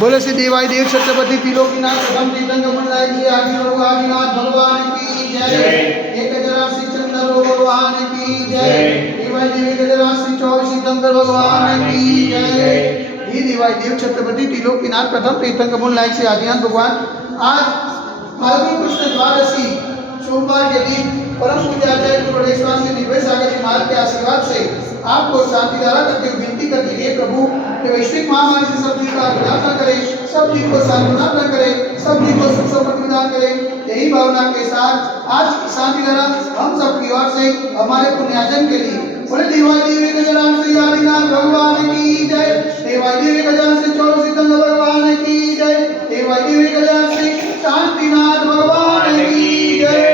बोले श्री देवाई देव छत्रपति त्रिलोकीनाथ प्रथम तीर्थंकर मंडलाय श्री आदिनाथ भगवान की जय। एक हजार श्री चंद्र भगवान की जय। देवाई देवी गजरा श्री 24 तीर्थंकर भगवान की जय। ये देवाई देव छत्रपति त्रिलोकीनाथ प्रथम तीर्थंकर मंडलाय श्री आदिनाथ भगवान। आज फाल्गुन कृष्ण द्वादशी सोमवार के दिन परम पूज्य आचार्य गुरुदेव श्री दिव्य सागर जी महाराज के आशीर्वाद से आपको शांति धारा करते हुए विनती करते हैं प्रभु कि वैश्विक महामारी से सब जीव का उद्धार न करे, सब जीव को सांत्वना न करे, सब जीव को सुख समृद्धि प्रदान करे। यही भावना के साथ आज की शांति धारा हम सब की ओर से हमारे पुण्यार्जन के लिए बोले देवाई देवी गजानन श्री आदिनाथ भगवान की जय। देवाई देवी गजानन श्री 24 तीर्थंकर भगवान की जय। देवाई देवी गजानन श्री शांतिनाथ भगवान की जय।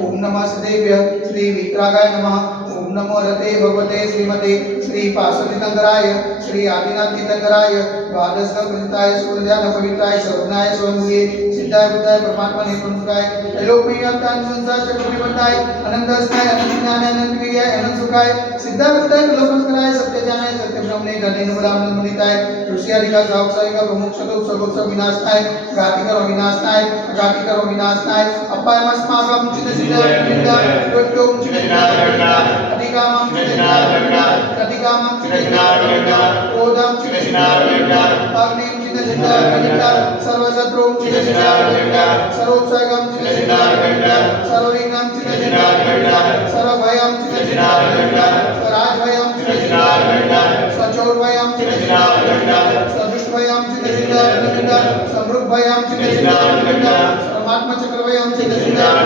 ओम नमः देव्य श्री वित्रागाय नमः। ओम नमो रते भगवते श्रीमते श्री पार्श्वतीर्थंकराय श्री आदिनाथ तीर्थंकराय द्वादश प्रसिद्धाय सूर्यज्ञान पवित्राय सर्वज्ञाय स्वयंभुवे सिद्धाय बुद्धाय परमात्मा निपुणकाय त्रैलोक्य व्याप्ताय संसार चक्र निबंधाय अनंतस्ताय अनंत ज्ञान अनंत विद्याय अनंत सुखाय सिद्धाय बुद्धाय लोकस्कराय सत्य ज्ञानाय सत्य ब्रह्मणे धनेन ब्राह्मण मुनिताय ऋषियादिका सावसायिका प्रमुख सदोष सर्वोत्सव विनाशनाय घातिकर विनाशनाय घातिकर विनाशनाय अपायमस्माकं चिन्नसिद्धाय दोट्टोम चिन्नसिद्धाय अधिकामं चिन्नसिद्धाय अधिकामं चिन्नसिद्धाय क्रोधं चिन्नसिद्धाय अग्निं चिन्नसिद्धाय सर्वशत्रुं चिन्नसिद्धाय सर्वोत्सर्गं चिन्नसिद्धाय सर्वविघ्नं चिन्नसिद्धाय सर्वभयं चिन्नसिद्धाय स्वराजभयं चिन्नसिद्धाय सचोरभयं चिन्नसिद्धाय सदुष्टभयं चिन्नसिद्धाय समृद्धभयं चिन्नसिद्धाय परमात्मचक्रभयं चिन्नसिद्धाय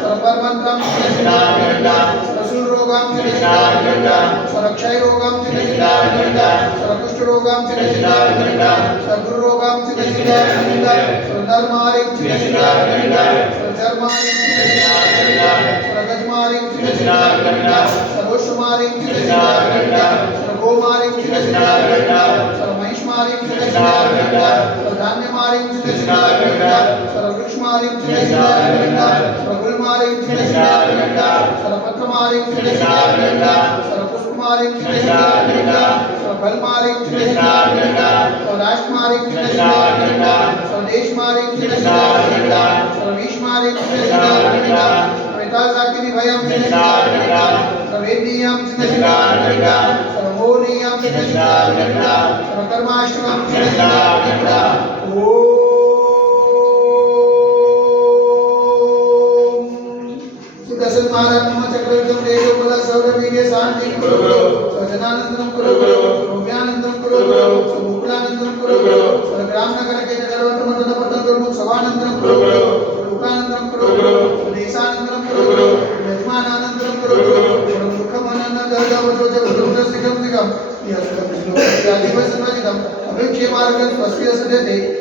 सर्वपरमन्त्रं चिन्नसिद्धाय सरसूलरोगं चिन्नसिद्धाय सरक्षयरोगं चिन्नसिद्धाय सरकुष्ठरोगं चिन्नसिद्धाय सर्गुरोगं चिन्नसिद्धाय सर्वधर्मारिं चिन्नसिद्धाय सर्वधर्मारिं चिन्नसिद्धाय सर्वगजमारिं चिन्नसिद्धाय सर्वोष्मारिं चिन्नसिद्धाय सर्वगोमारिं चिन्नसिद्धाय सर्वमहिष्मारिं चिन्नसिद्धाय सर्वधान्यमारिं चिन्नसिद्धाय सर्ववृक्षमारिं चिन्नसिद्धाय सर्वगुलमारिं चिन्नसिद्धाय सर्वपत्रमारिं चिन्नसिद्धाय सर्वपुष्पमारिं चिन्नसिद्धाय सर्वफलमारिं चिन्नसिद्धाय सर्वराष्ट्रमारिं चिन्नसिद्धाय स्वदेशमारिं चिन्नसिद्धाय सर्वविश्वमारिं चिन्नसिद्धाय सर्वतासाकिनी भयं चिन्नसिद्धाय सर्वेदीयं चिन्नसिद्धाय सर्वमोनीयं चिन्नसिद्धाय सर्वकर्माष्टकं चिन्नसिद्धाय। ओम सुदर्शन महाराज नमः चक्रवर्तीं देवो बल सौरवीर्य शांति कुरु सजनानंदनं कुरु रोग्यानंदनं कुरु मुकुलानंदनं कुरु ग्रामनगर के जगरवत मंडल पतन कुरु सवानंदनं कुरु लोकानंदनं कुरु देशानंदनं कुरु यजमानानंदनं कुरु मुखमनन दर्गवजो जगुरुद्र सिगम सिगम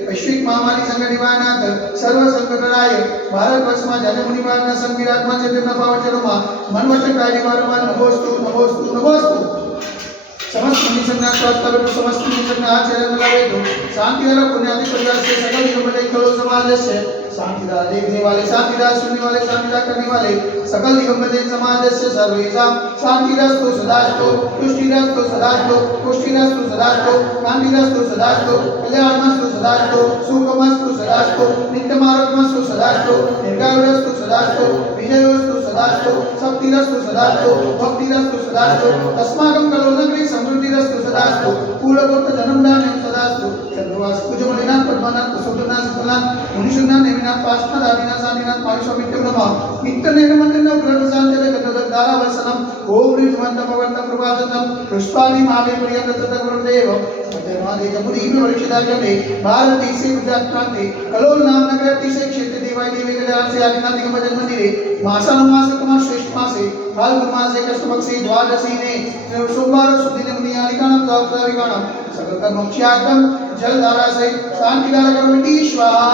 वैश्विक महामारी संकट निवारणार्थ सर्व संकटराय भारत वर्षમાં જાતે મુનિવારના સંવિરાજમાં છે તેમના પાવચરોમાં મન વચન કાય નિવારણમાં નમોસ્તુ નમોસ્તુ નમોસ્તુ समस्त मनुष्यना स्वास्थ्य समस्त मनुष्यना आचरण लगावे तो शांति वाला पुण्यादि परिवार से सकल युग में करो समाज से शांतिदार देखने वाले शांतिदार सुनने वाले शांतिदार करने वाले सकल युग में समाज से सर्वेशा शांतिरस्तु सदास्तु तुष्टिरस्तु सदास्तु पुष्टिरस्तु सदास्तु कांतिरस्तु सदास्तु कल्याणमस्तु सदास्तु सुखमस्तु सदास्तु नित्यमारोग्यमस्तु सदास्तु दीर्घायुरस्तु सदास्तु विजयोस्तु सदास्तु शक्तिरस्तु सदास्तु भक्तिरस्तु सदास्तु अस्माकं कलोनगरी समृद्धिरस्तु सदास्तु पूर्वगोत्र जन्मदानं सदास्तु चंद्रवास कुजमलिनाथ पद्मनाथ कुसुमनाथ सुतनाथ मुनिशुनाथ नेमिनाथ पाशनाथ आदिनाथ सानिनाथ पारिश्रमित्यं नमः नित्यनेनमन्त्रं उग्रप्रसादं गतधारा वसनम ओम ऋतवन्तं भवन्तं प्रभातम् पुष्पाणि मावे प्रियं गुरुदेव मध्यमादे जमुदीमे वर्षिताजमे भारती से गुजरात प्रांते कलोल नाम नगर अतिशय क्षेत्र देवाई देवी गजानन से आदिनाथ दिगंबर मंदिरे मासानुमास कुमार श्रेष्ठ मासे फाल्गुन मासे कृष्णपक्षे द्वादशी ने सोमवार सुदिने मुनियालिकानां सावधाविकानां सकल कर्मक्षयार्थं जल धारा से शांति धारा करोति स्वाहा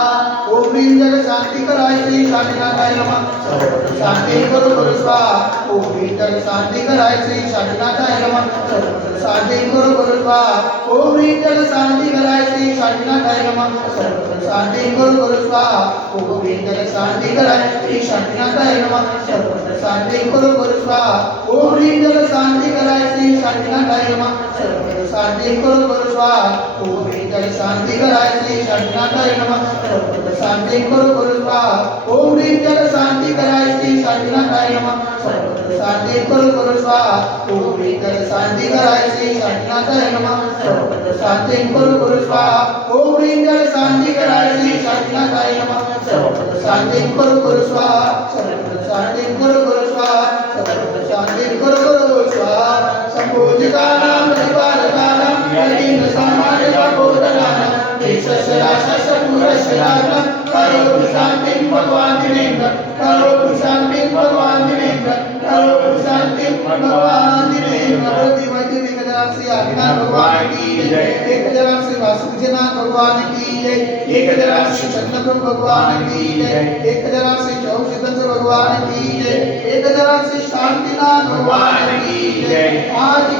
ओम ह्रीं जग शांति कराय श्री शांतिनाथाय नमः सर्वत्र शांति करो करो स्वाहा ओम ह्रीं जग शांति कराय श्री शांतिनाथाय नमः सर्वत्र शांति करो करो स्वाहा ओम ह्रीं जग शांति कराय श्री शांतिनाथाय नमः सर्वत्र शांति करो करो स्वाहा ओम ह्रीं जग शांति कराय श्री शांतिनाथाय नमः सर्वत्र शांति करो करो स्वाहा ओम ह्रीं जग शांति कराय श्री शांतिनाथाय नमः सर्वत्र शांति करो करो स्वाहा ओम ह्रीं जग शांति कराय श्री शांतिनाथाय नमः सर्वत्र शांति करो करो स्वाहा ओम ह्रीं जग शांति कराय श्री शांतिनाथाय नमः सर्वत्र शांति करो करो स्वाहा ओम ह्रीं जग शांति कराय श्री शांतिनाथाय नमः सर्वत्र शांति करो करो स्वाहा ओम ह्रीं जग शांति कराय श्री शांतिनाथाय नमः सर्वत्र शांति करो करो स्वाहा सर्वत्र शांति करो करो स्वाहा सर्वत्र शांति करो करो स्वाहा संपूजिकानां परिपालकानां यदीन सामान्यताबोधनानां देशस्य राष्ट्रस्य पुरस्य राज्ञः करोतु शान्तिं भगवान् दिनेन्द्र करोतु शान्तिं भगवान् दिनेन्द्र करोतु शान्तिं भगवान् दिनेन्द्र श्री आदिनाथ भगवान की जय एक हजार श्री वासुदेवनाथ भगवान की जय एक हजार श्री चंद्रप्रभु भगवान की जय एक हजार श्री चौसिद्धेश्वर भगवान की जय एक हजार श्री शांतिनाथ भगवान की जय आज